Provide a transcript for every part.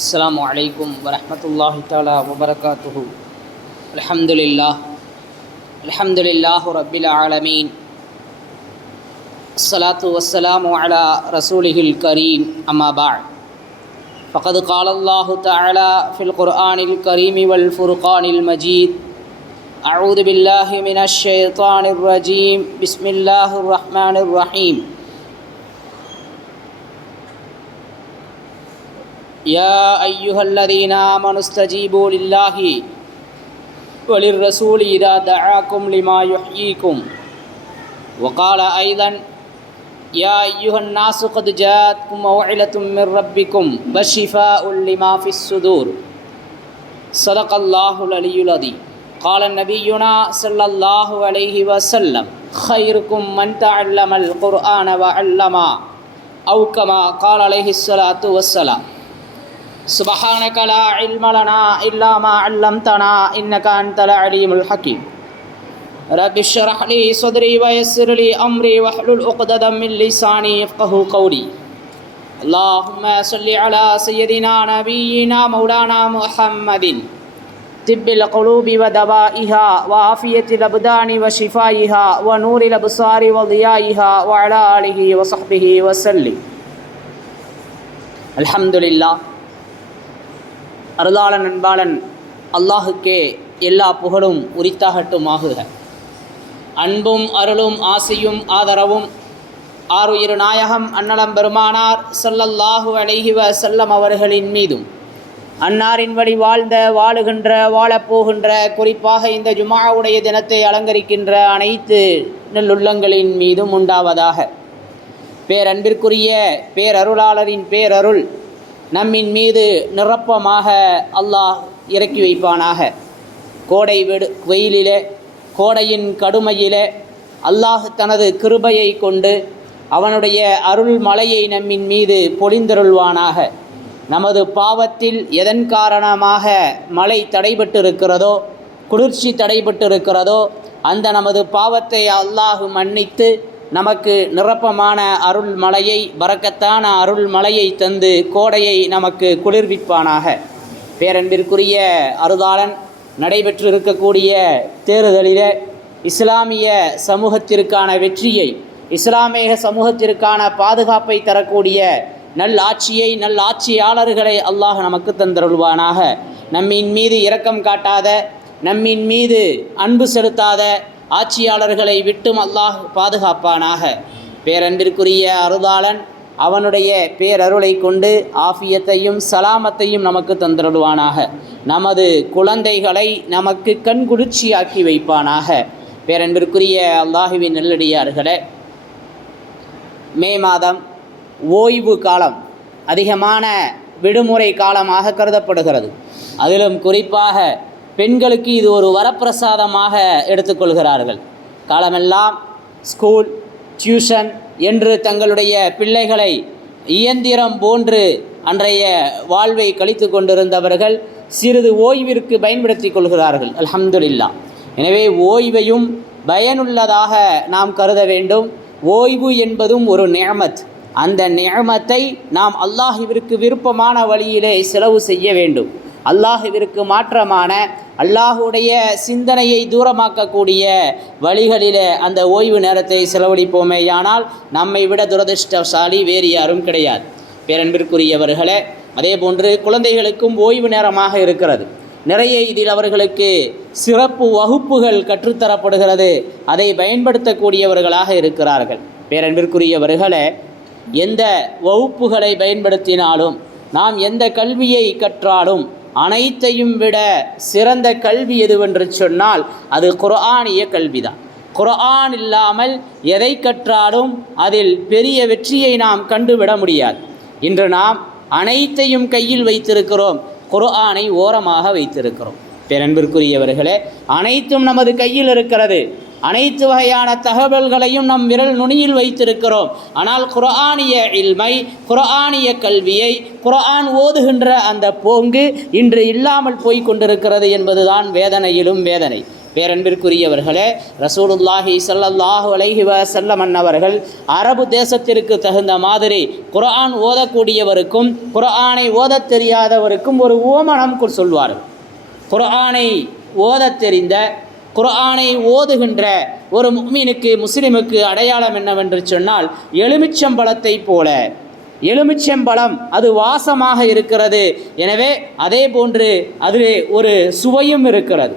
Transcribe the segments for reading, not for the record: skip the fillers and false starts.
السلام عليكم ورحمة الله تعالى وبركاته. الحمد لله رب العالمين. الصلاة والسلام على رسوله الكريم. أما بعد، فقد قال الله تعالى في القرآن الكريم والفرقان المجيد: أعوذ بالله من الشيطان الرجيم. بسم الله الرحمن الرحيم. يا أيها الذين آمنوا استجيبوا لله وللرسول إذا دعاكم لما يحييكم. وقال أيضا: يا أيها الناس قد جاءتكم موعظة من ربكم وشفاء لما في الصدور. صدق الله العلي العظيم. قال نبينا صلى الله عليه وسلم: خيركم من تعلم القرآن وعلمه، أو كما قال عليه الصلاة والسلام. سبحانك لا علم لنا إلا ما علمتنا إنك أنت العليم الحكيم. رب اشرح لي صدري ويسر لي أمري واحلل عقدة من لساني يفقهوا قولي. اللهم صل على سيدنا نبينا مولانا محمد طب القلوب ودوائها وعافية الأبدان وشفائها ونور الأبصار وضيائها وعلى آله وصحبه وسلم. الحمد لله. அருளாளன் அன்பாளன் அல்லாஹுக்கே எல்லா புகழும் உரித்தாகட்டுமாகுக. அன்பும் அருளும் ஆசையும் ஆதரவும் ஆருயிர் நாயகம் அன்னலம் பெருமானார் ஸல்லல்லாஹு அலைஹி வஸல்லம் அவர்களின் மீதும், அன்னாரின் வழி வாழுகின்ற வாழப்போகின்ற, குறிப்பாக இந்த ஜுமாவுடைய தினத்தை அலங்கரிக்கின்ற அனைத்து நல்லுள்ளங்களின் மீதும் உண்டாவதாக. பேரன்பிற்குரிய பேரருளாளரின் பேரருள் நம்மின் மீது நிரப்பமாக அல்லாஹ் இறக்கி வைப்பானாக. கோடை வெயிலிலே, கோடையின் கடுமையிலே அல்லாஹ் தனது கிருபையை கொண்டு அவனுடைய அருள் மலையை நம்மின் மீது பொழிந்தருள்வானாக. நமது பாவத்தில் எதன் காரணமாக மழை தடைபட்டிருக்கிறதோ, குளிர்ச்சி தடைபட்டிருக்கிறதோ, அந்த நமது பாவத்தை அல்லாஹ் மன்னித்து நமக்கு நிரப்பமான அருள் மலையை, பரக்கத்தான அருள் மலையை தந்து கோடையை நமக்கு குளிர்விப்பானாக. பேரன்பிற்குரிய அருளாளன் நடைபெற்றிருக்கக்கூடிய தேர்தலில் இஸ்லாமிய சமூகத்திற்கான வெற்றியை, இஸ்லாமிய சமூகத்திற்கான பாதுகாப்பை தரக்கூடிய நல்லாட்சியை, நல்லாட்சியாளர்களை அல்லாஹ் நமக்கு தந்தருள்வானாக. நம்மின் மீது இரக்கம் காட்டாத, நம்மின் மீது அன்பு செலுத்தாத ஆட்சியாளர்களை விட்டும் அல்லாஹ் பாதுகாப்பானாக. பேரன்பிற்குரிய அருளாளன் அவனுடைய பேரருளை கொண்டு ஆஃபியத்தையும் சலாமத்தையும் நமக்கு தந்தருள்வானாக. நமது குழந்தைகளை நமக்கு கண்குளிர்ச்சியாக்கி வைப்பானாக. பேரன்பிற்குரிய அல்லாஹுவின் நல்லடியார்களே, மே மாதம் ஓய்வு காலம், அதிகமான விடுமுறை காலமாக கருதப்படுகிறது. அதிலும் குறிப்பாக பெண்களுக்கு இது ஒரு வரப்பிரசாதமாக எடுத்துக்கொள்கிறார்கள். காலமெல்லாம் ஸ்கூல், டியூஷன் என்று தங்களுடைய பிள்ளைகளை இயந்திரம் போன்று அன்றைய வாழ்வை கழித்து கொண்டிருந்தவர்கள் சிறிது ஓய்விற்கு பயன்படுத்தி கொள்கிறார்கள். அல்ஹம்துலில்லாஹ். எனவே ஓய்வையும் பயனுள்ளதாக நாம் கருத வேண்டும். ஓய்வு என்பதும் ஒரு நிஅமத். அந்த நிஅமத்தை நாம் அல்லாஹ்விற்கு விருப்பமான வழியிலே செலவு செய்ய வேண்டும். அல்லாஹ்விற்கு மாற்றமான, அல்லாஹுடைய சிந்தனையை தூரமாக்கக்கூடிய வழிகளிலே அந்த ஓய்வு நேரத்தை செலவழிப்போமேயானால் நம்மை விட துரதிர்ஷ்டசாலி வேறு யாரும் கிடையாது. பேரன்பிற்குரியவர்களே, அதே போன்று குழந்தைகளுக்கும் ஓய்வு நேரமாக இருக்கிறது. நிறைய இதில் அவர்களுக்கு சிறப்பு வகுப்புகள் கற்றுத்தரப்படுகிறது. அதை பயன்படுத்தக்கூடியவர்களாக இருக்கிறார்கள். பேரன்பிற்குரியவர்களே, எந்த வகுப்புகளை பயன்படுத்தினாலும், நாம் எந்த கல்வியை கற்றாலும், அனைத்தையும் விட சிறந்த கல்வி எதுவென்று சொன்னால் அது குர்ஆனிய கல்விதான். குர்ஆன் இல்லாமல் எதை கற்றாலும் அதில் பெரிய வெற்றியை நாம் கண்டுவிட முடியாது. இன்று நாம் அனைத்தையும் கையில் வைத்திருக்கிறோம், குர்ஆனை ஓரமாக வைத்திருக்கிறோம். பேரன்பிற்குரியவர்களே, அனைத்தும் நமது கையில் இருக்கிறது. அனைத்து வகையான தகவல்களையும் நம் விரல் நுனியில் வைத்திருக்கிறோம். ஆனால் குர்ஆனிய இல்மை, குர்ஆனிய கல்வியை, குர்ஆன் ஓதுகின்ற அந்த போங்கு இன்று இல்லாமல் போய் கொண்டிருக்கிறது என்பதுதான் வேதனையிலும் வேதனை. பேரன்பிற்குரியவர்களே, ரசூலுல்லாஹி ஸல்லல்லாஹு அலைஹி வஸல்லம் அன்னவர்கள் அரபு தேசத்திற்கு தகுந்த மாதிரி குர்ஆன் ஓதக்கூடியவருக்கும் குர்ஆனை ஓதத் தெரியாதவருக்கும் ஒரு உவமனம் சொல்வார்கள். குர்ஆனை ஓதத் தெரிந்த, குர்ஆனை ஓதுகின்ற ஒரு முஃமினுக்கு, முஸ்லிமுக்கு அடையாளம் என்னவென்று சொன்னால், எலுமிச்சம்பழத்தை போல. எலுமிச்சம்பழம் அது வாசமாக இருக்கிறது. எனவே அதே போன்று அதில் ஒரு சுவையும் இருக்கிறது.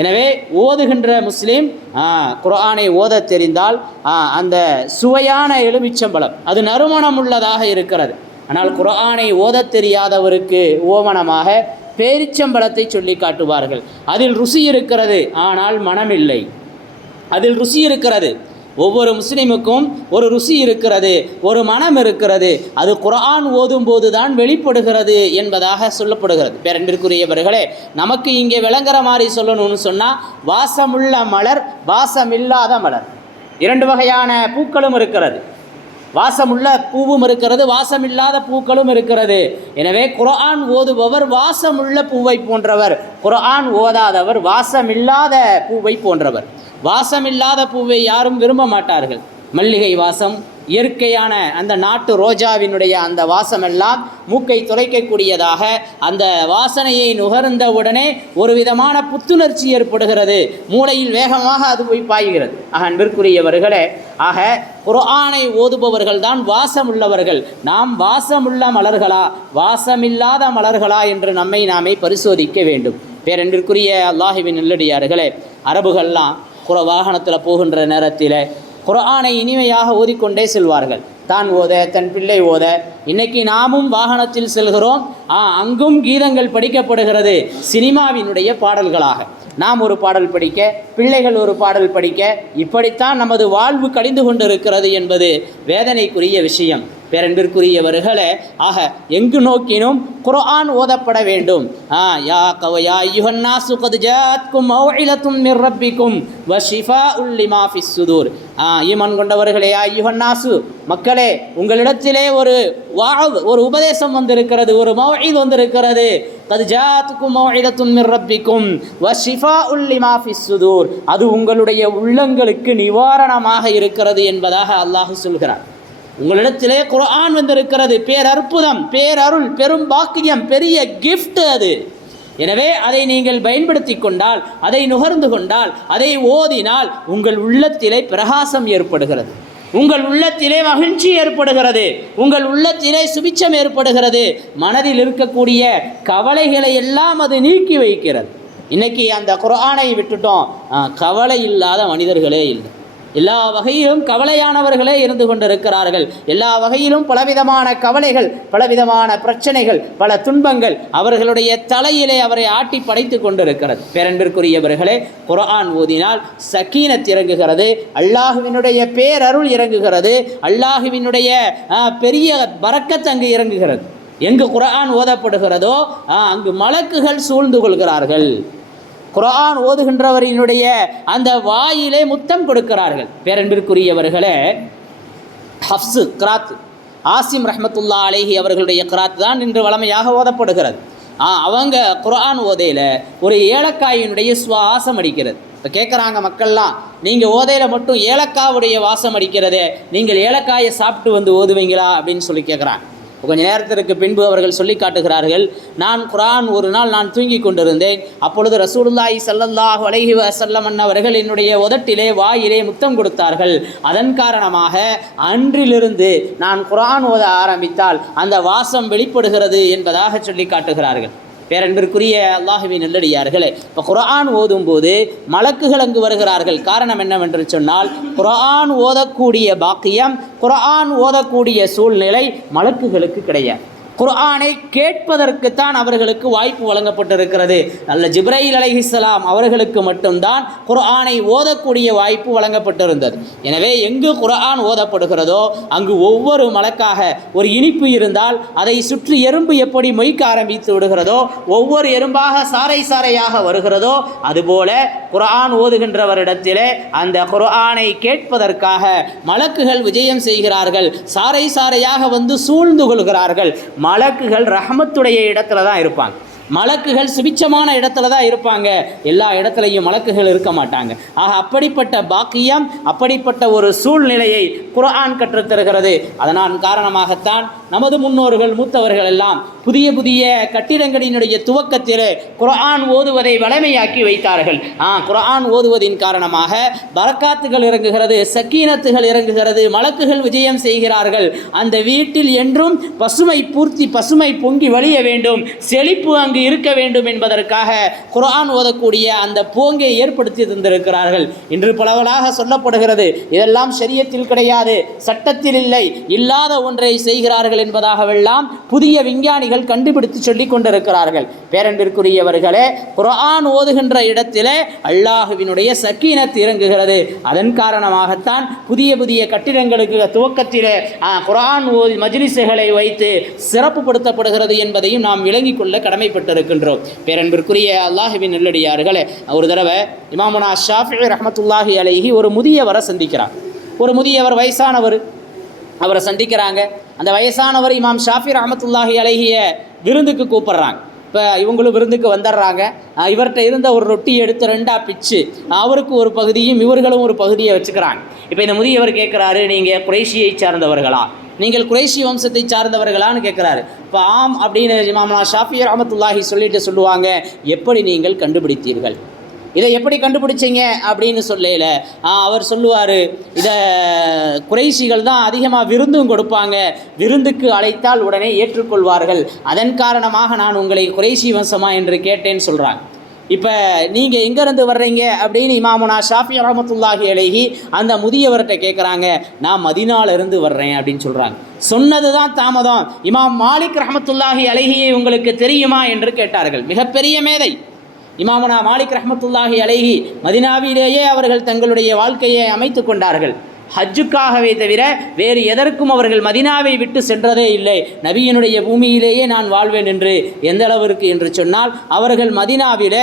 எனவே ஓதுகின்ற முஸ்லீம் குர்ஆனை ஓதத் தெரிந்தால் அந்த சுவையான எலுமிச்சம்பழம் அது நறுமணம் உள்ளதாக இருக்கிறது. ஆனால் குர்ஆனை ஓதத் தெரியாதவருக்கு ஓமனமாக பேரிச்சம்பழத்தை சொல்லி காட்டுவார்கள். அதில் ருசி இருக்கிறது, ஆனால் மனமில்லை. அதில் ருசி இருக்கிறது. ஒவ்வொரு முஸ்லிமுக்கும் ஒரு ருசி இருக்கிறது, ஒரு மனம் இருக்கிறது. அது குர்ஆன் ஓதும்போது தான் வெளிப்படுகிறது என்பதாக சொல்லப்படுகிறது. பேரன்பிற்குரியவர்களே, நமக்கு இங்கே விளங்குற மாதிரி சொல்லணும்னு சொன்னால், வாசமுள்ள மலர், வாசமில்லாத மலர், இரண்டு வகையான பூக்களும் இருக்கிறது. வாசமுள்ள பூவும் இருக்கிறது, வாசமில்லாத பூக்களும் இருக்கிறது. எனவே குர்ஆன் ஓதுபவர் வாசமுள்ள பூவை போன்றவர், குர்ஆன் ஓதாதவர் வாசமில்லாத பூவை போன்றவர். வாசமில்லாத பூவை யாரும் விரும்ப மாட்டார்கள். மல்லிகை வாசம், இயற்கையான அந்த நாட்டு ரோஜாவினுடைய அந்த வாசமெல்லாம் மூக்கை துளைக்கக்கூடியதாக, அந்த வாசனையை நுகர்ந்த உடனே ஒரு விதமான புத்துணர்ச்சி ஏற்படுகிறது, மூளையில் வேகமாக அது போய் பாய்கிறது. அன்பிற்குரியவர்களே, ஆக குர்ஆனை ஓதுபவர்கள் தான் வாசமுள்ளவர்கள். நாம் வாசமுள்ள மலர்களா, வாசமில்லாத மலர்களா என்று நம்மை நாமே பரிசோதிக்க வேண்டும். பேரன்பிற்குரிய அல்லாஹுவின் நல்லடியார்களே, அரபுகள்லாம் வாகனத்தில் போகின்ற நேரத்தில் குர்ஆனை இனிமையாக ஓதிக்கொண்டே செல்வார்கள். தான் ஓத, தன் பிள்ளை ஓத. இன்றைக்கி நாமும் வாகனத்தில் செல்கிறோம், அங்கும் கீதங்கள் படிக்கப்படுகிறது சினிமாவினுடைய பாடல்களாக. நாம் ஒரு பாடல் படிக்க, பிள்ளைகள் ஒரு பாடல் படிக்க, இப்படித்தான் நமது வாழ்வு கழிந்து கொண்டிருக்கிறது என்பது வேதனைக்குரிய விஷயம். பேரன்பிற்குரியவர்களே, ஆக எங்கு நோக்கினும் குர்ஆன் ஓதப்பட வேண்டும். யா அய்யுஹன் நாஸு கத் ஜாஅத்கும் மவ்இலத்தும் மிர் ரப்பிக்கும் வ ஷிஃபாஉல் லிமா ஃபிஸ் சுதூர். ஈமான் கொண்டவர்களே, யா அய்யுஹன் நாஸு, மக்களே, உங்களிடத்திலே ஒரு உபதேசம் வந்திருக்கிறது, ஒரு மவ்இத் வந்திருக்கிறது. கத் ஜாஅத்கும் மவ்இலத்தும் மிர் ரப்பிக்கும் வ ஷிஃபாஉல் லிமா ஃபிஸ் சுதூர். அது உங்களுடைய உள்ளங்களுக்கு நிவாரணமாக இருக்கிறது என்பதாக அல்லாஹ் சொல்கிறார். உங்களிடத்திலே குர்ஆன் வந்திருக்கிறது, பேரற்புதம், பேரருள், பெரும் பாக்கியம், பெரிய கிஃப்ட் அது. எனவே அதை நீங்கள் பயன்படுத்தி கொண்டால், அதை நுகர்ந்து கொண்டால், அதை ஓதினால் உங்கள் உள்ளத்திலே பிரகாசம் ஏற்படுகிறது, உங்கள் உள்ளத்திலே மகிழ்ச்சி ஏற்படுகிறது, உங்கள் உள்ளத்திலே சுபிச்சம் ஏற்படுகிறது. மனதில் இருக்கக்கூடிய கவலைகளை எல்லாம் அது நீக்கி வைக்கிறது. இன்னைக்கு அந்த குர்ஆனை விட்டுட்டோம், கவலை இல்லாத மனிதர்களே இல்லை. எல்லா வகையிலும் கவலையானவர்களே இருந்து கொண்டிருக்கிறார்கள். எல்லா வகையிலும் பலவிதமான கவலைகள், பலவிதமான பிரச்சனைகள், பல துன்பங்கள் அவர்களுடைய தலையிலே அவரை ஆட்டி படைத்து கொண்டிருக்கிறது. பேரன்பிற்குரியவர்களே, குர்ஆன் ஓதினால் சக்கீனத் இறங்குகிறது, அல்லாஹுவினுடைய பேரருள் இறங்குகிறது, அல்லாஹுவினுடைய பெரிய பரக்கத் அங்கு இறங்குகிறது. எங்கு குர்ஆன் ஓதப்படுகிறதோ அங்கு மலக்குகள் சூழ்ந்து கொள்கிறார்கள். குர்ஆன் ஓதுகின்றவரினுடைய அந்த வாயிலே முத்தம் கொடுக்கிறார்கள். பேரன்பிற்குரியவர்களே, ஹஃப்ஸு கிராத், ஆசிம் ரஹ்மத்துல்லாஹி அலைஹி அவர்களுடைய கிராத் தான் இன்று வளமையாக ஓதப்படுகிறது. அவங்க குர்ஆன் ஓதையில் ஒரு ஏலக்காயினுடைய சுவாசம் அடிக்கிறது. இப்போ கேட்குறாங்க மக்கள்லாம், நீங்கள் ஓதையில் மட்டும் ஏலக்காவுடைய வாசம் அடிக்கிறதே, நீங்கள் ஏலக்காயை சாப்பிட்டு வந்து ஓதுவீங்களா அப்படின்னு சொல்லி கேட்குறாங்க. கொஞ்சம் நேரத்திற்கு பின்பு அவர்கள் சொல்லி காட்டுகிறார்கள், நான் குர்ஆன் ஒரு நாள் நான் தூங்கி கொண்டிருந்தேன். அப்பொழுது ரசூலுல்லாஹி ஸல்லல்லாஹு அலைஹி வஸல்லம் அவர்கள் என்னுடைய உதட்டிலே, வாயிலே முத்தம் கொடுத்தார்கள். அதன் காரணமாக அன்றிலிருந்து நான் குர்ஆன் ஓத ஆரம்பித்தால் அந்த வாசம் வெளிப்படுகிறது என்பதாக சொல்லி காட்டுகிறார்கள். பேரன்பிற்குரிய அல்லாஹுவின் நல்லடியார்களே, இப்போ குர்ஆன் ஓதும்போது மலக்குகள் அங்கு வருகிறார்கள். காரணம் என்னவென்று சொன்னால், குர்ஆன் ஓதக்கூடிய பாக்கியம், குர்ஆன் ஓதக்கூடிய சூழ்நிலை மலக்குகளுக்கு கிடையாது. குர்ஆனை கேட்பதற்குத்தான் அவர்களுக்கு வாய்ப்பு வழங்கப்பட்டிருக்கிறது. நல்ல ஜிப்ரைல் அலைஹிஸ்ஸலாம் அவர்களுக்கு மட்டும்தான் குர்ஆனை ஓதக்கூடிய வாய்ப்பு வழங்கப்பட்டிருந்தது. எனவே எங்கு குர்ஆன் ஓதப்படுகிறதோ அங்கு ஒவ்வொரு மலக்காக ஒரு இனிப்பு இருந்தால் அதை சுற்றி எறும்பு எப்படி மொய்க்க ஆரம்பித்து விடுகிறதோ, ஒவ்வொரு எறும்பாக சாறை சாறையாக வருகிறதோ, அதுபோல குர்ஆன் ஓதுகின்றவரிடத்திலே அந்த குர்ஆனை கேட்பதற்காக மலக்குகள் விஜயம் செய்கிறார்கள், சாறை சாறையாக வந்து சூழ்ந்து கொள்கிறார்கள். மலக்குகள் ரஹமத்துடைய இடத்துல தான் இருப்பாங்க. மலக்குகள் சுபிச்சமான இடத்துல தான் இருப்பாங்க, எல்லா இடத்துலையும் மலக்குகள் இருக்க மாட்டாங்க. ஆக அப்படிப்பட்ட பாக்கியம், அப்படிப்பட்ட ஒரு சூழ்நிலையை குர்ஆன் கற்றுத்தருகிறது. அதனால் காரணமாகத்தான் நமது முன்னோர்கள் மூத்தவர்கள் எல்லாம் புதிய புதிய கட்டிடங்களினுடைய துவக்கத்திலே குர்ஆன் ஓதுவதை வளமையாக்கி வைத்தார்கள். குர்ஆன் ஓதுவதின் காரணமாக பரக்காத்துகள் இறங்குகிறது, சக்கீனத்துகள் இறங்குகிறது, மலக்குகள் விஜயம் செய்கிறார்கள். அந்த வீட்டில் என்றும் பசுமை பொங்கி வழிய வேண்டும், செழிப்பு அங்கு இருக்க வேண்டும் என்பதற்காக குர்ஆன் ஓதக்கூடிய அந்த போங்கை ஏற்படுத்தி தந்திருக்கிறார்கள். இன்று பலவலாக சொல்லப்படுகிறது, இதெல்லாம் ஷரியத்தில் கிடையாது, சட்டத்தில் இல்லை, இல்லாத ஒன்றை செய்கிறார்கள் என்பதாகவெல்லாம் புதிய விஞ்ஞானிகள் கண்டுபிடித்து சொல்லிக் கொண்டிருக்கிறார்கள். பேரன்பிற்குரியவர்களே, குர்ஆன் ஓதுகின்ற இடத்திலே அல்லாஹுவினுடைய சக்கீனத் இறங்குகிறது. அதன் காரணமாகத்தான் புதிய புதிய கட்டிடங்களுக்கு துவக்கத்திலே குர்ஆன் ஓதி மஜ்லிஸ்களை வைத்து சிறப்புப்படுத்தப்படுகிறது என்பதையும் நாம் விளங்கிக் கொள்ள கடமைப்பட்டிருக்கின்றோம். பேரன்பிற்குரிய அல்லாஹுவின் நல்லடியார்களே, ஒரு தடவை இமாமுனா ஷாஃபிஈ ரஹ்மத்துல்லாஹி அலைஹி ஒரு முதியவரை சந்திக்கிறார். ஒரு முதியவர், வயசானவர், அவரை சந்திக்கிறாங்க. அந்த வயசானவர் இமாம் ஷாஃபி ரஹ்மத்துல்லாஹி அலைஹிய விருந்துக்கு கூப்பிட்றாங்க. இப்போ இவங்களும் விருந்துக்கு வந்துடுறாங்க. இவர்கிட்ட இருந்த ஒரு ரொட்டியை எடுத்து ரெண்டாக பிச்சு அவருக்கு ஒரு பகுதியும் இவர்களும் ஒரு பகுதியை வச்சுக்கிறாங்க. இப்போ இந்த முதியவர் கேட்குறாரு, நீங்கள் குறைஷியை சார்ந்தவர்களா, நீங்கள் குறைஷி வம்சத்தை சார்ந்தவர்களான்னு கேட்குறாரு. இப்போ ஆம் அப்படின்னு இமாம் ஷாஃபி ரஹ்மத்துல்லாஹி சொல்லுவாங்க, எப்படி நீங்கள் கண்டுபிடித்தீர்கள், இதை எப்படி கண்டுபிடிச்சிங்க அப்படின்னு சொல்லல. அவர் சொல்லுவார், இதை குறைஷிகள் தான் அதிகமாக விருந்தும் கொடுப்பாங்க, விருந்துக்கு அழைத்தால் உடனே ஏற்றுக்கொள்வார்கள், அதன் காரணமாக நான் உங்களை குறைஷி வம்சமா என்று கேட்டேன்னு சொல்கிறாங்க. இப்போ நீங்கள் எங்கேருந்து வர்றீங்க அப்படின்னு இமாமுனா ஷாஃபி ரஹ்மத்துல்லாஹி அலைஹி அந்த முதியவர்கிட்ட கேட்குறாங்க. நான் மதீனாவிலிருந்து வர்றேன் அப்படின்னு சொல்கிறாங்க. சொன்னது தான் தாமதம். இமாம் மாலிக் ரஹ்மத்துல்லாஹி அலைஹியை உங்களுக்கு தெரியுமா என்று கேட்டார்கள். மிகப்பெரிய மேதை இமாமுனா மாலிக் ரஹ்மத்துல்லாஹி அலைஹி மதீனாவிலேயே அவர்கள் தங்களுடைய வாழ்க்கையை அமைத்து கொண்டார்கள். ஹஜ்ஜுக்காகவே தவிர வேறு எதற்கும் அவர்கள் மதீனாவை விட்டு சென்றதே இல்லை. நபியினுடைய பூமியிலேயே நான் வாழ்வேன் என்று. எந்த அளவிற்கு என்று சொன்னால், அவர்கள் மதீனாவிலே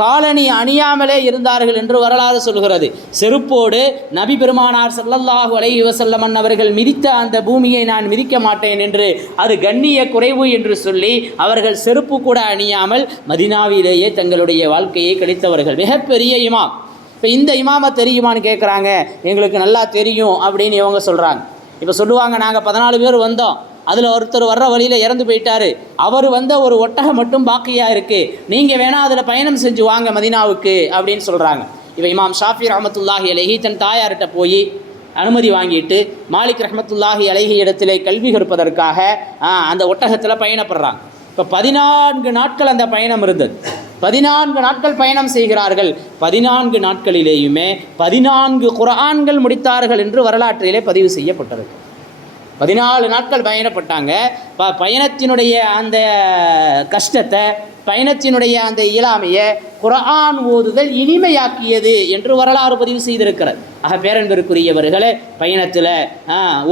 காலணி அணியாமலே இருந்தார்கள் என்று வரலாறு சொல்கிறது. செருப்போடு நபி பெருமானார் ஸல்லல்லாஹு அலைஹி வஸல்லம் அவர்கள் மிதித்த அந்த பூமியை நான் மிதிக்க மாட்டேன் என்று, அது கண்ணிய குறைவு என்று சொல்லி அவர்கள் செருப்பு கூட அணியாமல் மதீனாவிலேயே தங்களுடைய வாழ்க்கையை கழித்தவர்கள். மிகப்பெரிய இமாம். இப்போ இந்த இமாமை தெரியுமான்னு கேட்குறாங்க. எங்களுக்கு நல்லா தெரியும் அப்படின்னு இவங்க சொல்கிறாங்க. இப்போ சொல்லுவாங்க, நாங்கள் 14 பேர் வந்தோம், அதில் ஒருத்தர் வர்ற வழியில் இறந்து போயிட்டார், அவர் வந்த ஒரு ஒட்டகம் மட்டும் பாக்கியாக இருக்குது, நீங்கள் வேணால் அதில் பயணம் செஞ்சு வாங்க மதீனாவுக்கு அப்படின்னு சொல்கிறாங்க. இப்போ இமாம் ஷாஃபி ரஹ்மத்துல்லாஹி அலைஹி தன் தாயார்கிட்ட போய் அனுமதி வாங்கிட்டு மாலிக் ரஹ்மத்துல்லாஹி அலைஹி இடத்திலே கல்வி கற்பதற்காக அந்த ஒட்டகத்தில் பயணப்படுறாங்க. இப்போ 14 நாட்கள் அந்த பயணம் இருந்தது. 14 நாட்கள் பயணம் செய்கிறார்கள். 14 நாட்களிலேயுமே 14 குர்ஆன்கள் முடித்தார்கள் என்று வரலாற்றிலே பதிவு செய்யப்பட்டது. 14 நாட்கள் பயணப்பட்டாங்க. பயணத்தினுடைய அந்த கஷ்டத்தை, பயணத்தினுடைய அந்த இயலாமையை குர்ஆன் ஓதுதல் இனிமையாக்கியது என்று வரலாறு பதிவு செய்திருக்கிறது. பேரன்பிற்குரியவர்களே, பயணத்தில்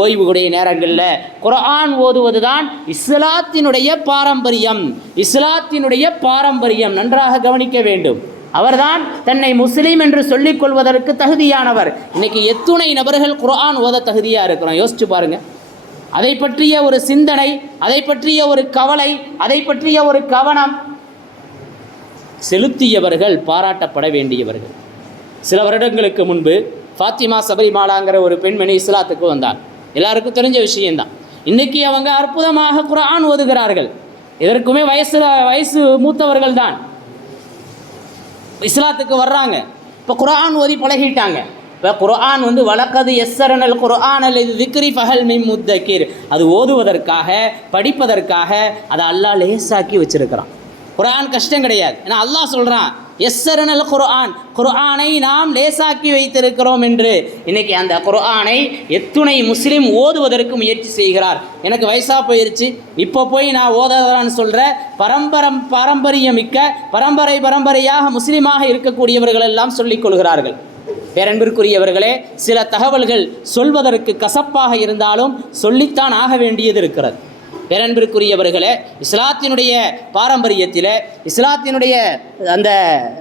ஓய்வுடைய நேரங்களில் குர்ஆன் ஓதுவது தான் இஸ்லாத்தினுடைய பாரம்பரியம். இஸ்லாத்தினுடைய பாரம்பரியம் நன்றாக கவனிக்க வேண்டும். அவர்தான் தன்னை முஸ்லீம் என்று சொல்லிக் கொள்வதற்கு தகுதியானவர். இன்னைக்கு எத்துணை நபர்கள் குர்ஆன் ஓத தகுதியாக இருக்கிறோம், யோசிச்சு பாருங்க. அதை பற்றிய ஒரு சிந்தனை, அதை பற்றிய ஒரு கவலை, அதை பற்றிய ஒரு கவனம் செலுத்தியவர்கள் பாராட்டப்பட வேண்டியவர்கள். சில வருடங்களுக்கு முன்பு ஃபாத்திமா சபரிமாலாங்கிற ஒரு பெண்மணி இஸ்லாத்துக்கு வந்தார். எல்லாருக்கும் தெரிஞ்ச விஷயம்தான். இன்றைக்கி அவங்க அற்புதமாக குர்ஆன் ஓதுகிறார்கள். இதற்குமே வயசு மூத்தவர்கள் தான் இஸ்லாத்துக்கு வர்றாங்க. இப்போ குர்ஆன் ஓதி பழகிட்டாங்க. இப்போ குர்ஆன் வலக்கது எஸ்ஸரனல் குர்ஆன் அல்லது திக்ரி ஃபஹல் மின் முத்தக்கிர், அது ஓதுவதற்காக, படிப்பதற்காக அதை அல்லாஹ் லேசாக்கி வச்சிருக்கிறான். குர்ஆன் கஷ்டம் கிடையாது. ஏன்னா அல்லாஹ் சொல்கிறான், எஸ்ஸரனல் குர்ஆன், குர்ஆனை நாம் லேசாக்கி வைத்திருக்கிறோம் என்று. இன்றைக்கி அந்த குர்ஆனை எத்துணை முஸ்லீம் ஓதுவதற்கு முயற்சி செய்கிறார். எனக்கு வயசாக போயிடுச்சு, இப்போ போய் நான் ஓதாதான்னு சொல்கிற பாரம்பரியமிக்க பரம்பரையாக முஸ்லீமாக இருக்கக்கூடியவர்கள் எல்லாம் சொல்லிக் கொள்கிறார்கள். பேரன்பிற்குரியவர்களே, சில தகவல்கள் சொல்வதற்கு கசப்பாக இருந்தாலும் சொல்லித்தான் ஆக வேண்டியது இருக்கிறது. பேரன்பிற்குரியவர்களே, இஸ்லாத்தினுடைய பாரம்பரியத்தில், இஸ்லாத்தினுடைய அந்த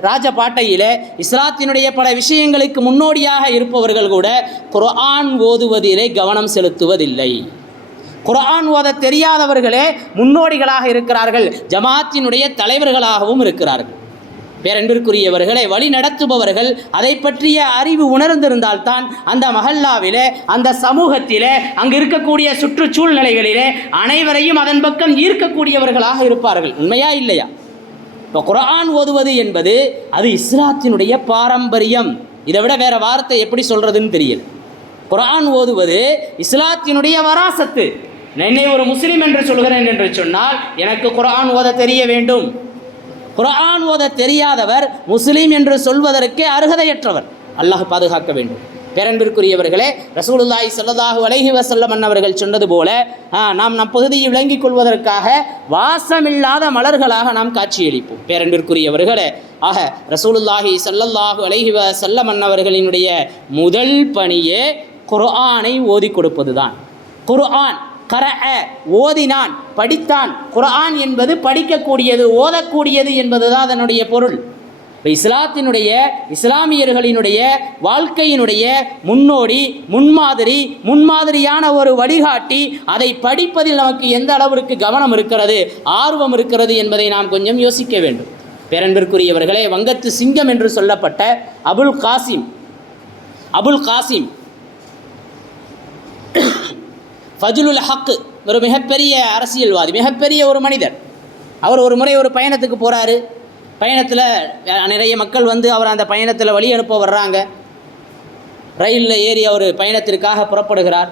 ராஜபாட்டையில், இஸ்லாத்தினுடைய பல விஷயங்களுக்கு முன்னோடியாக இருப்பவர்கள் கூட குர்ஆன் ஓதுவதிலே கவனம் செலுத்துவதில்லை. குர்ஆன் ஓத தெரியாதவர்களே முன்னோடிகளாக இருக்கிறார்கள், ஜமாத்தினுடைய தலைவர்களாகவும் இருக்கிறார்கள். பேரன்பிற்குரியவர்களை வழி நடத்துபவர்கள் அதை பற்றிய அறிவு உணர்ந்திருந்தால்தான் அந்த மஹல்லாவிலே, அந்த சமூகத்திலே, அங்கு இருக்கக்கூடிய சுற்றுச்சூழ்நிலைகளிலே அனைவரையும் அதன் பக்கம் ஈர்க்கக்கூடியவர்களாக இருப்பார்கள். உண்மையா இல்லையா? இப்போ குர்ஆன் ஓதுவது என்பது அது இஸ்லாத்தினுடைய பாரம்பரியம். இதை விட வேற வார்த்தை எப்படி சொல்றதுன்னு தெரியல. குர்ஆன் ஓதுவது இஸ்லாத்தினுடைய வராசத்து. என்னை ஒரு முஸ்லிம் என்று சொல்கிறேன் என்று சொன்னால் எனக்கு குர்ஆன் ஓத தெரிய வேண்டும். குர்ஆன் ஓத தெரியாதவர் முஸ்லீம் என்று சொல்வதற்கே அருகதையற்றவர். அல்லாஹ் பாதுகாக்க வேண்டும். பேரன்பிற்குரியவர்களே, ரசூலுல்லாஹி ஸல்லல்லாஹு அலைஹி வஸல்லம் அவர்கள் சொன்னது போல நாம் நம் பகுதியை விளங்கிக் கொள்வதற்காக வாசமில்லாத மலர்களாக நாம் காட்சியளிப்போம். பேரன்பிற்குரியவர்களே, ஆக ரசூலுல்லாஹி ஸல்லல்லாஹு அலைஹி வஸல்லம் அவர்களினுடைய முதல் பணியே குர்ஆனை ஓதி கொடுப்பதுதான். குர்ஆன் கரஅ ஓதினான், படித்தான். குர்ஆன் என்பது படிக்கக்கூடியது, ஓதக்கூடியது என்பதுதான் அதனுடைய பொருள். இப்போ இஸ்லாமியர்களினுடைய வாழ்க்கையினுடைய முன்னோடி, முன்மாதிரியான ஒரு வழிகாட்டி, அதை படிப்பதில் நமக்கு எந்த அளவிற்கு கவனம் இருக்கிறது, ஆர்வம் இருக்கிறது என்பதை நாம் கொஞ்சம் யோசிக்க வேண்டும். பேரன்பிற்குரியவர்களே, வங்கத்து சிங்கம் என்று சொல்லப்பட்ட அபுல் காசிம் ஃபஜ்லுல் ஹக் ஒரு மிகப்பெரிய அரசியல்வாதி, மிகப்பெரிய ஒரு மனிதர். அவர் ஒரு முறை ஒரு பயணத்துக்கு போகிறாரு. பயணத்தில் நிறைய மக்கள் வந்து அவர் அந்த பயணத்தில் வழி அனுப்ப வர்றாங்க. ரயிலில் ஏறி அவர் பயணத்திற்காக புறப்படுகிறார்.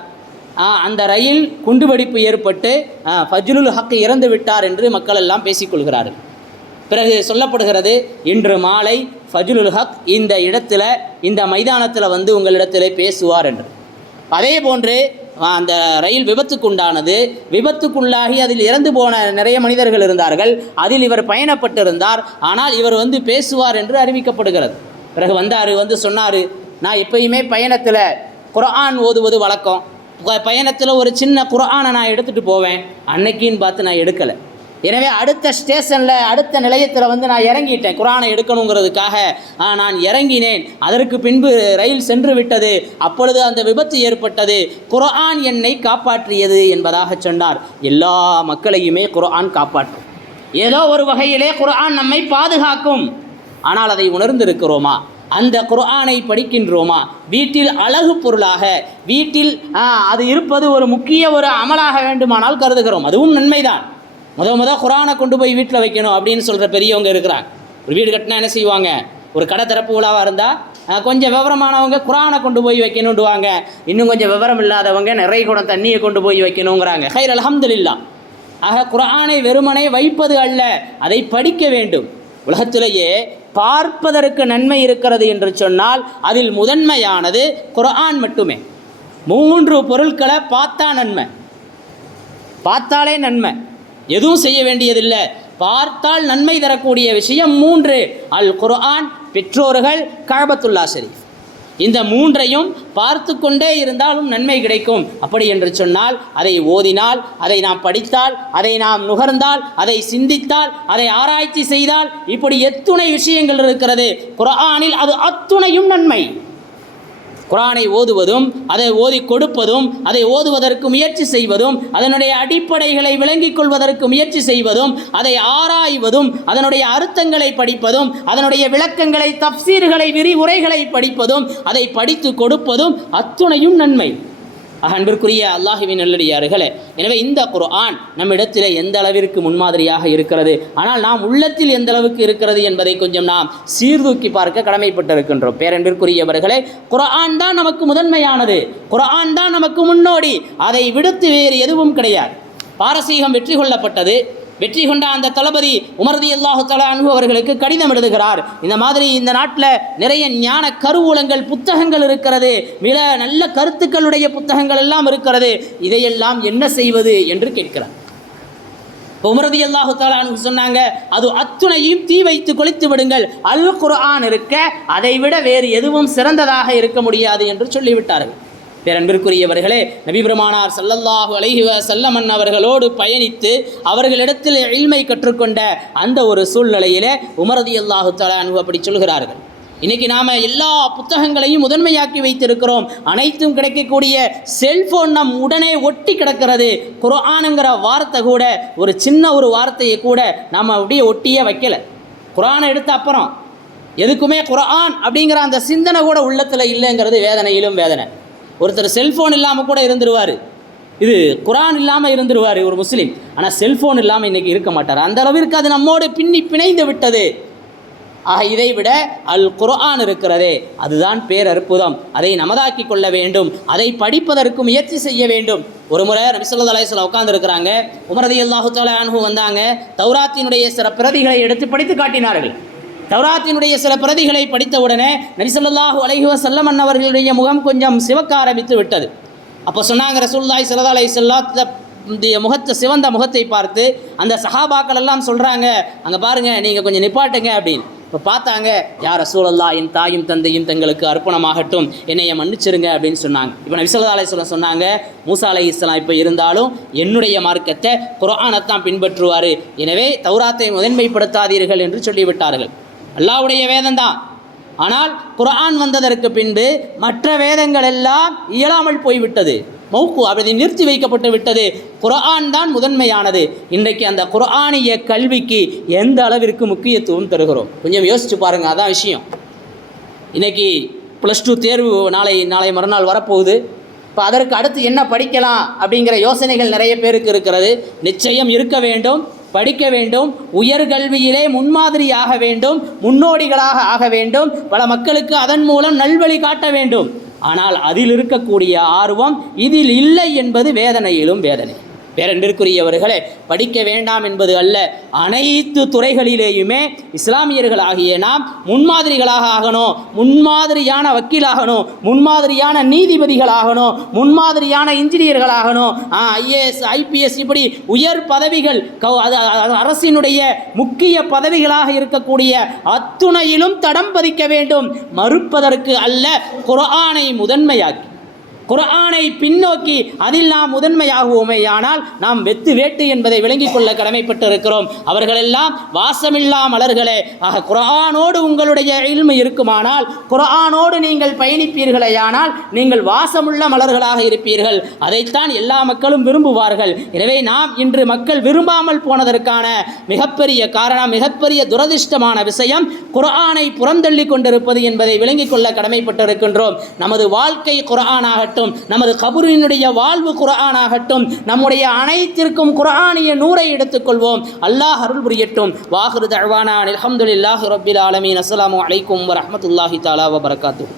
அந்த ரயில் குண்டுவெடிப்பு ஏற்பட்டு ஃபஜ்லுல் ஹக் இறந்து விட்டார் என்று மக்கள் எல்லாம் பேசிக்கொள்கிறார்கள். பிறகு சொல்லப்படுகிறது, இன்று மாலை ஃபஜ்லுல் ஹக் இந்த இடத்துல, இந்த மைதானத்தில் வந்து உங்களிடத்தில் பேசுவார் என்று. அதே போன்று அந்த ரயில் விபத்துக்குள்ளாகி அதில் இறந்து போன நிறைய மனிதர்கள் இருந்தார்கள். அதில் இவர் பயணப்பட்டிருந்தார். ஆனால் இவர் வந்து பேசுவார் என்று அறிவிக்கப்படுகிறது. பிறகு வந்து சொன்னார், நான் எப்பயுமே பயணத்தில் குர்ஆன் ஓதுவது வழக்கம். பயணத்தில் ஒரு சின்ன குர்ஆனை நான் எடுத்துகிட்டு போவேன். அன்னைக்கின்னு பார்த்து நான் எடுக்கலை. எனவே அடுத்த ஸ்டேஷனில், அடுத்த நிலையத்தில் வந்து நான் இறங்கிட்டேன். குர்ஆனை எடுக்கணுங்கிறதுக்காக நான் இறங்கினேன். அதற்கு பின்பு ரயில் சென்று விட்டது. அப்பொழுது அந்த விபத்து ஏற்பட்டது. குர்ஆன் என்னை காப்பாற்றியது என்பதாக சொன்னார். எல்லா மக்களையுமே குர்ஆன் காப்பாற்றும். ஏதோ ஒரு வகையிலே குர்ஆன் நம்மை பாதுகாக்கும். ஆனால் அதை உணர்ந்திருக்கிறோமா? அந்த குர்ஆனை படிக்கின்றோமா? வீட்டில் அழகு பொருளாக, வீட்டில் அது இருப்பது ஒரு முக்கிய ஒரு அமலாக வேண்டுமானால் கருதுகிறோம். அதுவும் நன்மைதான். முத குர்ஆனை கொண்டு போய் வீட்டில் வைக்கணும் அப்படின்னு சொல்கிற பெரியவங்க இருக்கிறாங்க. ஒரு வீடு கட்டினா என்ன செய்வாங்க? ஒரு கடை திறப்பு விழாவாக இருந்தால் கொஞ்சம் விவரமானவங்க குர்ஆனை கொண்டு போய் வைக்கணுண்டுவாங்க. இன்னும் கொஞ்சம் விவரம் இல்லாதவங்க நிறைய குடம் தண்ணியை கொண்டு போய் வைக்கணுங்கிறாங்க. ஹைர், அல்ஹம்துலில்லாஹ். ஆக குர்ஆனை வெறுமனே வைப்பது அல்ல, அதை படிக்க வேண்டும். உலகத்திலேயே பார்ப்பதற்கு நன்மை இருக்கிறது என்று சொன்னால் அதில் முதன்மையானது குர்ஆன் மட்டுமே. 3 பொருட்களை பார்த்தா நன்மை, பார்த்தாலே நன்மை, எதுவும் செய்ய வேண்டியதில்லை. பார்த்தால் நன்மை தரக்கூடிய விஷயம் 3: அல் குர்ஆன், பெற்றோர்கள், கஅபத்துல்லா ஷரீஃப். இந்த 3ஐயும் பார்த்து கொண்டே இருந்தாலும் நன்மை கிடைக்கும். அப்படி என்று சொன்னால் அதை ஓதினால், அதை நாம் படித்தால், அதை நாம் நுகர்ந்தால், அதை சிந்தித்தால், அதை ஆராய்ச்சி செய்தால், இப்படி எத்துணை விஷயங்கள் இருக்கிறது குர்ஆனில். அது அத்துணையும் நன்மை. குர்ஆனை ஓதுவதும், அதை ஓதி கொடுப்பதும், அதை ஓதுவதற்கு முயற்சி செய்வதும், அதனுடைய அடிப்படைகளை விளங்கிக் கொள்வதற்கு முயற்சி செய்வதும், அதை ஆராய்வதும், அதனுடைய அர்த்தங்களை படிப்பதும், அதனுடைய விளக்கங்களை, தஃப்சீர்களை, விரிவுரைகளை படிப்பதும், அதை படித்து கொடுப்பதும் அத்துணையும் நன்மை. அன்பிற்குரிய அல்லாஹுவின் நல்லடியார்களே, எனவே இந்த குர்ஆன் நம்மிடத்தில் எந்த அளவிற்கு முன்மாதிரியாக இருக்கிறது, ஆனால் நாம் உள்ளத்தில் எந்த அளவுக்கு இருக்கிறது என்பதை கொஞ்சம் நாம் சீர்தூக்கி பார்க்க கடமைப்பட்டிருக்கின்றோம். பேரன்பிற்குரியவர்களே, குர்ஆன் தான் நமக்கு முதன்மையானது, குர்ஆன் தான் நமக்கு முன்னோடி. அதை விடுத்து வேறு எதுவும் கிடையாது. பாரசீகம் வெற்றி கொள்ளப்பட்டது. வெற்றி கொண்ட அந்த தளபதி உமர் ரலியல்லாஹு தஆலா அன்ஹு அவர்களுக்கு கடிதம் எழுதுகிறார். இந்த மாதிரி இந்த நாட்டில் நிறைய ஞான கருவூலங்கள், புத்தகங்கள் இருக்கிறது, மிக நல்ல கருத்துக்களுடைய புத்தகங்கள் எல்லாம் இருக்கிறது, இதையெல்லாம் என்ன செய்வது என்று கேட்கிறார். உமர் ரலியல்லாஹு தஆலா அன்ஹு சொன்னாங்க, அது அத்துணையும் தீ வைத்து கொளுத்து விடுங்கள். அல் குர்ஆன் இருக்க அதை விட வேறு எதுவும் சிறந்ததாக இருக்க முடியாது என்று சொல்லிவிட்டார்கள். பேரன்பிற்குரியவர்களே, நபி பெருமானார் ஸல்லல்லாஹு அலைஹி வஸல்லம் அவர்களோடு பயணித்து அவர்களிடத்தில் இல்மை கற்றுக்கொண்ட அந்த ஒரு சூழ்நிலையிலே உமர் ரலியல்லாஹு தஆலா அன்ஹு அப்படி சொல்கிறார்கள். இன்றைக்கி நாம் எல்லா புத்தகங்களையும் முதன்மையாக்கி வைத்திருக்கிறோம். அனைத்தும் கிடைக்கக்கூடிய செல்ஃபோன் நம் உடனே ஒட்டி கிடக்கிறது. குர்ஆனுங்கிற வார்த்தை கூட, ஒரு சின்ன ஒரு வார்த்தையை கூட நாம் அப்படியே ஒட்டியே வைக்கலை. குர்ஆனை எடுத்த அப்புறம் எதுக்குமே குர்ஆன் அப்படிங்கிற அந்த சிந்தனை கூட உள்ளத்தில் இல்லைங்கிறது வேதனையிலும் வேதனை. ஒருத்தர் செல்ஃபோன் இல்லாமல் கூட இருந்துருவார், இது குர்ஆன் இல்லாமல் இருந்துருவார் ஒரு முஸ்லீம். ஆனால் செல்ஃபோன் இல்லாமல் இன்றைக்கி இருக்க மாட்டார். அந்த அளவிற்கு அது நம்மோடு பிணைந்து விட்டது. ஆக இதை விட அல் குர்ஆன் இருக்கிறதே, அதுதான் பேரற்புதம். அதை நமதாக்கி கொள்ள வேண்டும், அதை படிப்பதற்கு முயற்சி செய்ய வேண்டும். ஒரு முறை நபி ஸல்லல்லாஹு அலைஹி வஸல்லம் உட்கார்ந்துருக்கிறாங்க. உமர் ரலியல்லாஹு தஆலா அன்ஹு வந்தாங்க. தௌராத்தினுடைய சில பிரதிகளை எடுத்து படித்து காட்டினார்கள். தௌராத்தினுடைய சில பிரதிகளை படித்த உடனே நபி ஸல்லல்லாஹு அலைஹி வஸல்லம் அவர்களுடைய முகம் கொஞ்சம் சிவக்க ஆரம்பித்து விட்டது. அப்போ சொன்னாங்க, ரசூலுல்லாஹி ஸல்லல்லாஹு அலைஹி வஸல்லம் முகத்தை, சிவந்த முகத்தை பார்த்து அந்த சஹாபாக்கள் எல்லாம் சொல்கிறாங்க, அங்கே பாருங்கள், நீங்கள் கொஞ்சம் நிப்பாட்டுங்க அப்படின்னு. இப்போ பார்த்தாங்க, யார் ரசூலல்லாஹ், என் தாயும் தந்தையும் தங்களுக்கு அர்ப்பணமாகட்டும், என்னைய மன்னிச்சிருங்க அப்படின்னு சொன்னாங்க. இப்போ நபி ஸல்லல்லாஹு அலைஹி வஸல்லம் சொன்னாங்க, மூசா அலைஹிஸ்ஸலாம் இப்போ இருந்தாலும் என்னுடைய மார்க்கத்தை குர்ஆனைத்தான் பின்பற்றுவார், எனவே தௌராத்தை முதன்மைப்படுத்தாதீர்கள் என்று சொல்லிவிட்டார்கள். அல்லாஹ்வுடைய வேதம்தான். ஆனால் குர்ஆன் வந்ததற்கு பின்பு மற்ற வேதங்கள் எல்லாம் இயலாமல் போய்விட்டது, மௌக்கு அப்படி நிறுத்தி வைக்கப்பட்டு விட்டது. குர்ஆன் தான் முதன்மையானது. இன்றைக்கு அந்த குர்ஆனிய கல்விக்கு எந்த அளவிற்கு முக்கியத்துவம் தருகிறோம் கொஞ்சம் யோசிச்சு பாருங்கள். அதான் விஷயம். இன்றைக்கி +2 தேர்வு நாளை மறுநாள் வரப்போகுது. இப்போ அதற்கு அடுத்து என்ன படிக்கலாம் அப்படிங்கிற யோசனைகள் நிறைய பேருக்கு இருக்கிறது. நிச்சயம் இருக்க வேண்டும், படிக்க வேண்டும், உயர்கல்வியிலே முன்மாதிரியாக வேண்டும், முன்னோடிகளாக ஆக வேண்டும், பல மக்களுக்கு அதன் மூலம் நல்வழி காட்ட வேண்டும். ஆனால் அதில் இருக்கக்கூடிய ஆர்வம் இதில் இல்லை என்பது வேதனையிலும் வேதனை. பேரன்பிற்குரியவர்களே, படிக்க வேண்டாம் என்பது அல்ல, அனைத்து துறைகளிலேயுமே இஸ்லாமியர்களாகிய நாம் முன்மாதிரிகளாக ஆகணும், முன்மாதிரியான வக்கீலாகணும், முன்மாதிரியான நீதிபதிகளாகணும், முன்மாதிரியான இன்ஜினியர்களாகணும், IAS IPS இப்படி உயர் பதவிகள், அரசினுடைய முக்கிய பதவிகளாக இருக்கக்கூடிய அத்துணையிலும் தடம் பதிக்க வேண்டும். மறுப்பதற்கு அல்ல, குர்ஆனை முதன்மையாக்கி, குர்ஆனை பின்னோக்கி அதில் நாம் முதன்மையாகுவோமேயானால் நாம் வெத்து வேட்டு என்பதை விளங்கிக் கொள்ள கடமைப்பட்டு இருக்கிறோம். அவர்களெல்லாம் வாசமில்லா மலர்களே. ஆக குர்ஆனோடு உங்களுடைய இல்மு இருக்குமானால், குர்ஆனோடு நீங்கள் பயணிப்பீர்களேயானால் நீங்கள் வாசமுள்ள மலர்களாக இருப்பீர்கள். அதைத்தான் எல்லா மக்களும் விரும்புவார்கள். எனவே நாம் இன்று மக்கள் விரும்பாமல் போனதற்கான மிகப்பெரிய காரணம், மிகப்பெரிய துரதிர்ஷ்டமான விஷயம் குர்ஆனை புறந்தள்ளி கொண்டிருப்பது என்பதை விளங்கிக் கொள்ள கடமைப்பட்டிருக்கின்றோம். நமது வாழ்க்கை குர்ஆனாக, நமது கபூரினுடைய வாழ்வு குர்ஆனாகட்டும், நம்முடைய அனைத்திற்கும் குர்ஆனிய நூரை எடுத்துக்கொள்வோம். அல்லாஹ் அருள் புரியட்டும். வாஹிரு தஅவானா அல்ஹம்துலில்லாஹி ரப்பில் ஆலமீன். அஸ்ஸலாமு அலைக்கும் வரஹ்மத்துல்லாஹி தஆலா வபரகாத்துஹு.